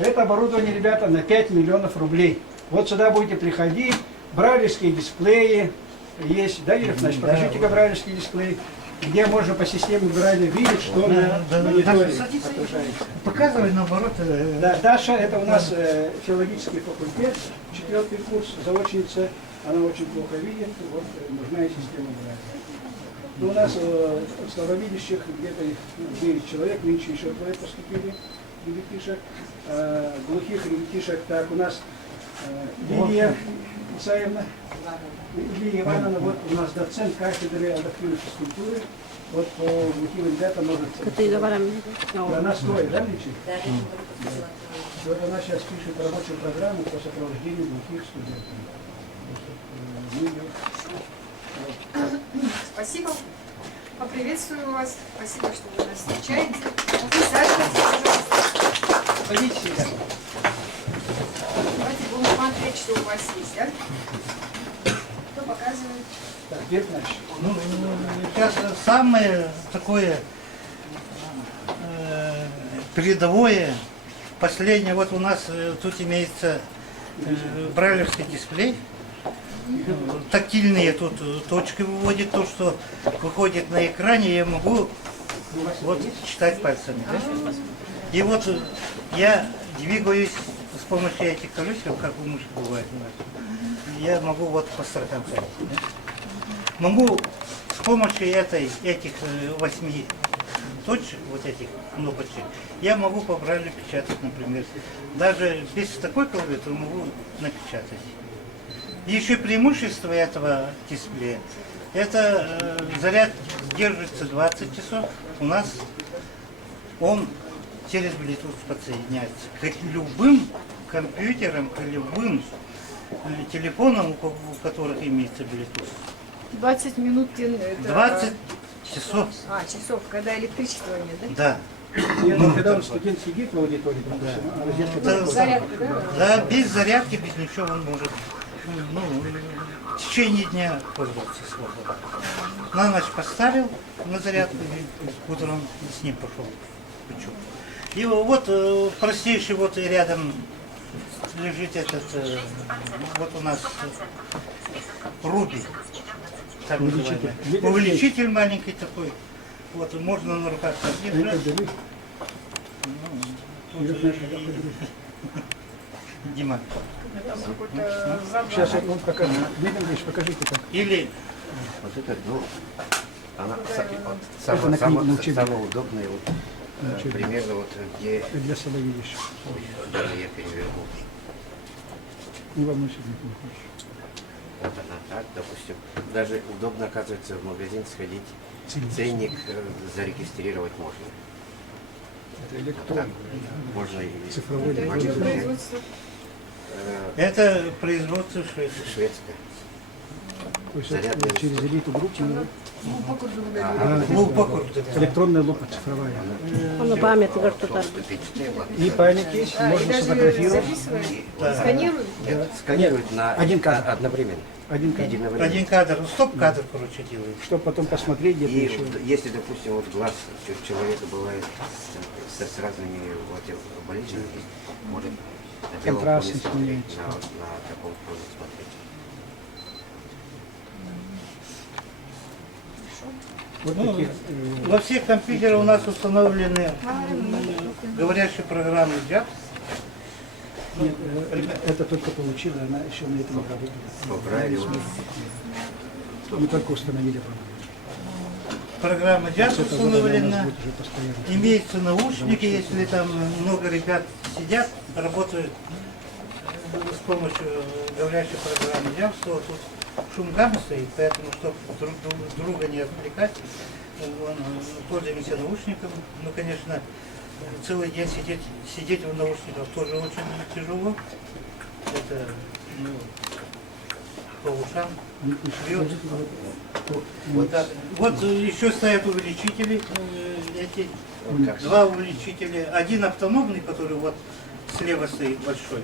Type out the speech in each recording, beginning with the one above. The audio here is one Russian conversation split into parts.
Это оборудование, ребята, на 5 миллионов рублей. Вот сюда будете приходить, брайлевские дисплеи есть. Да, Юрий Иванович, покажите-ка брайлевский дисплей, где можно по системе Брайля видеть, что на мониторе отражается. Показывай наоборот. Да, Даша, это у нас филологический факультет, 4-й курс, заочница, она очень плохо видит, вот нужна и система Брайля. Ну, у нас слабовидящих где-то 9 человек, нынче еще 2 поступили, ребятишек, глухих ребятишек, так, у нас Лилия Исаевна, Лилия Ивановна, вот у нас доцент кафедры адаптивной физкультуры, вот по глухим ребятам может... Она стоит, да, Личи? Да. Вот она сейчас пишет рабочую программу по сопровождению глухих студентов. Спасибо. Поприветствую вас. Спасибо, что вы нас встречаете. Присаживайтесь, пожалуйста. Пойдите сюда. Давайте будем смотреть, что у вас есть, да? Кто показывает? Так, Герб наш. Ну, сейчас самое такое передовое, последнее, вот у нас тут имеется брайлевский дисплей. Тактильные тут точки выводит, то, что выходит на экране, я могу вот читать пальцами. Да? И вот я двигаюсь с помощью этих колесиков, как у мыши бывает. Я могу вот по строкам ходить. Да? Могу с помощью этих 8 точек, вот этих кнопочек, я могу по Брайлю печатать, например. Даже без такой клавиатуры могу напечатать. Еще преимущество этого дисплея, это заряд держится 20 часов, у нас он через Bluetooth подсоединяется к любым компьютерам, к любым телефонам, у которых имеется Bluetooth. 20 минут. 20 часов. Часов, когда электричества нет, да? Да. Ну, когда он студент сидит в аудитории, а розетка Зарядка, да? Да, без зарядки, без ничего он может. Ну, в течение дня пользоваться свободно. На ночь поставил на зарядку и утром с ним пошел. И вот простейший, вот рядом лежит этот, вот у нас Руби, так называемый. Увеличитель маленький такой. Вот можно на руках держать. Дима. Сейчас он покажет. Дмитрий Ильич, покажите так. Или вот это, ну, она Это на книгу на учебник. самая удобная, вот, примерно вот где Для слабовидящих. даже я переверну. Не волнуйся, Дмитрий Ильич. Вот она так, допустим. Даже удобно, оказывается, в магазин сходить, ценник зарегистрировать можно. Это электронный. Можно и Цифровой Это электронный. что производство? это производство шведское. шведская. То есть это через элиту группу. Электронная лупа цифровая. Он память говорит, что И память есть, можно Даже сфотографировать. записывают, сканируют. Сканируют на Один кадр. одновременно. Один кадр. Единовременно. Один кадр, стоп-кадр, короче, делает. Чтобы потом посмотреть где-то И еще. если, допустим, вот глаз человека бывает с разными вот, болезнями, может на белом фоне Контрастность смотреть, меняется. на таком фоне смотреть. Вот Ну, таких. во всех компьютерах у нас установлены говорящие программы JAWS. Нет, это только получила, она еще на этом не работает. По Брайлю. Мы только установили программу. Программа JAWS Это задание у нас установлена. будет уже постоянно. Имеются наушники, если там много ребят сидят, работают с помощью говорящей программы JAWS, то тут шум гамма стоит, поэтому, чтобы друг друга не отвлекать, пользуемся наушником. Ну, конечно, целый день сидеть в наушниках тоже очень тяжело. Это по ушам бьет. Вот, так. Вот еще стоят увеличители, эти два увеличителя. Один автономный, который вот слева стоит большой.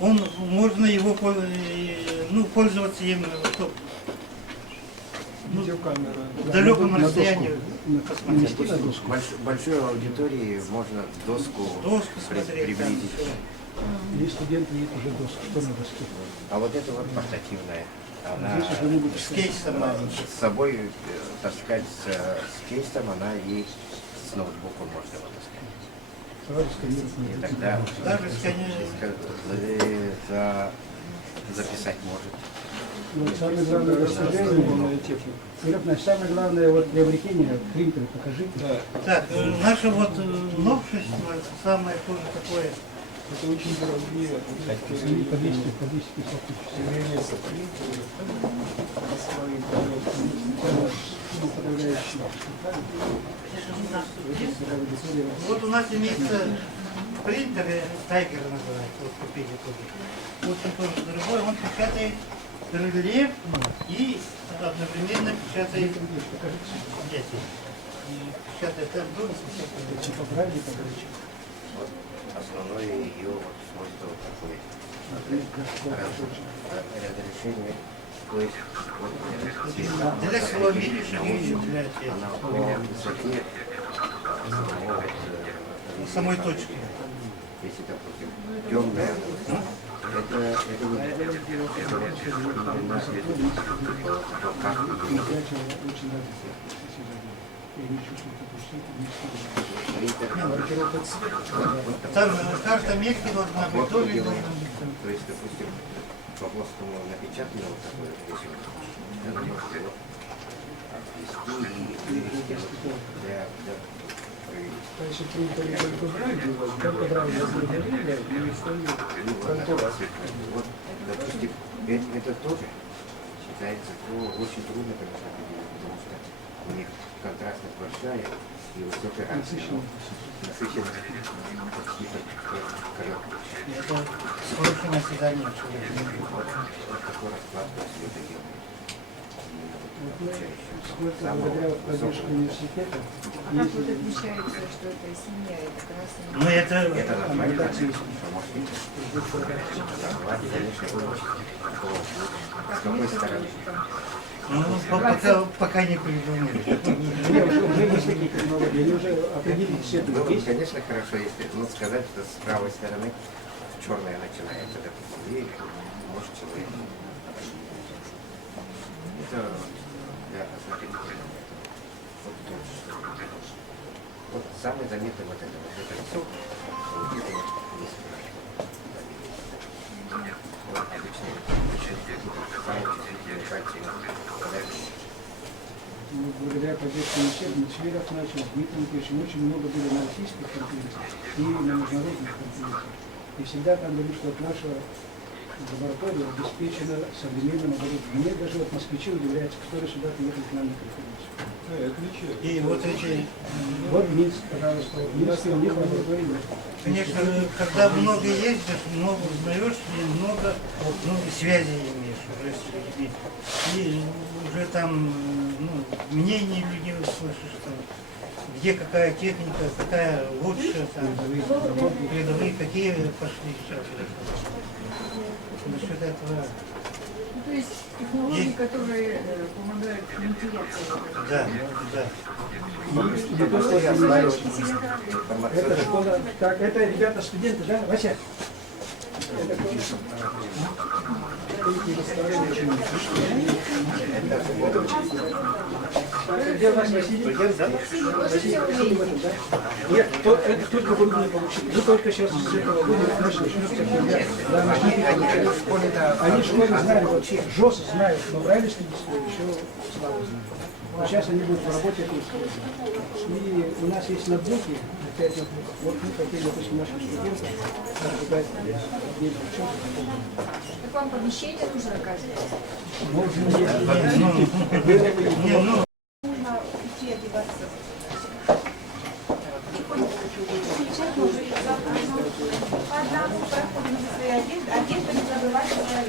Можно его пользоваться им, в далеком расстоянии Нанести посмотреть. на доску. Большой аудитории можно доску Доску смотреть, там приблизить. всё. И студенты есть уже доску. Что на доске? А вот это вот портативная. Она Здесь уже не будет С кейсом надо. с собой таскать с кейсом, она и с ноутбуком можно его таскать. Товарищ сканирует И на тогда Даже сканирует. записать может. Вот самое главное достижение, Серег, значит, самое главное вот приобретение принтера покажите. Так, наше вот новшество, самое тоже такое, Это очень дорогие. Они по 250 тысяч. вот у нас имеется принтер, Тайгер называется, вот купили тоже. Очень тоже дорогой, он печатает рельеф и одновременно печатает дети. И печатает там тоже Вот основное ее вот свойство вот такое. Разрешение. То есть вот цвета. для слабовидящих и для тех. Она по высоте Самой точки. если, допустим, темная, это вот именно как Там карта Мекки должна быть, тоже должна быть. то есть, допустим, по плоскому напечатанному вот такое рисунок, она может его обвести и вывести вот для Если принтеры только брать, как понравилось вот, допустим, это тоже считается очень трудно, конечно, потому что у них контрастность большая и высокая насыщенность почти как корректно. Это с хорошим осязанием человека. Вот такой расклад все это делает. Сколько благодаря вот поддержке университета, А как вот отмечается, что это семья, это красная? Ну это Это нормально, помощник. Конечно, с какой стороны? пока не придумали. уже есть такие технологии, они уже определили все Ну, это есть. конечно, хорошо, если сказать, что с правой стороны черная начинается, допустим, и может человек. Это для ознакомителя. Вот точно. Вот самый заметный вот это рисунок. Вот это вот есть. Вот обычно самые чувствительные пальцы. Ну, благодаря поддержке университета Шверов начал, Дмитрий Николаевич, очень много были на российских конференциях и на международных конференциях. И всегда там говорили, что наша лаборатория обеспечена современным оборудованием. Мне даже вот москвичи удивляются, которые сюда приехали к нам на конференцию. И вот эти, Вот Минск, пожалуйста, в Минске у них лаборатория нет. конечно, когда много ездишь, много узнаешь и много связей имеешь уже с людьми. И уже там мнение людей услышишь, там, где какая техника, какая лучше, там, передовые, какие пошли сейчас. Насчет этого, Ну, то есть технологии, которые помогают к вентиляции. да. Не то, что я знаю. Это Информация. школа. Так, это ребята студенты, да? Вася? Это кто? Где у нас Василий? Василий, в этом, да? Нет, это только вы не получили. Вы только сейчас с этого года начали. Они в школе знали вообще, ЖОС знают, но брайлевский дисплей еще слабо знают. Но сейчас они будут в работе это использовать. И у нас есть ноутбуки, 5 ноутбуков. Вот мы хотели, допустим, нашим студентам дать отдельно учебу. Так вам помещение нужно, оказывается? Можно, если Не, ну, Нужно идти одеваться. По одному проходим за своей одеждой, не забывайте про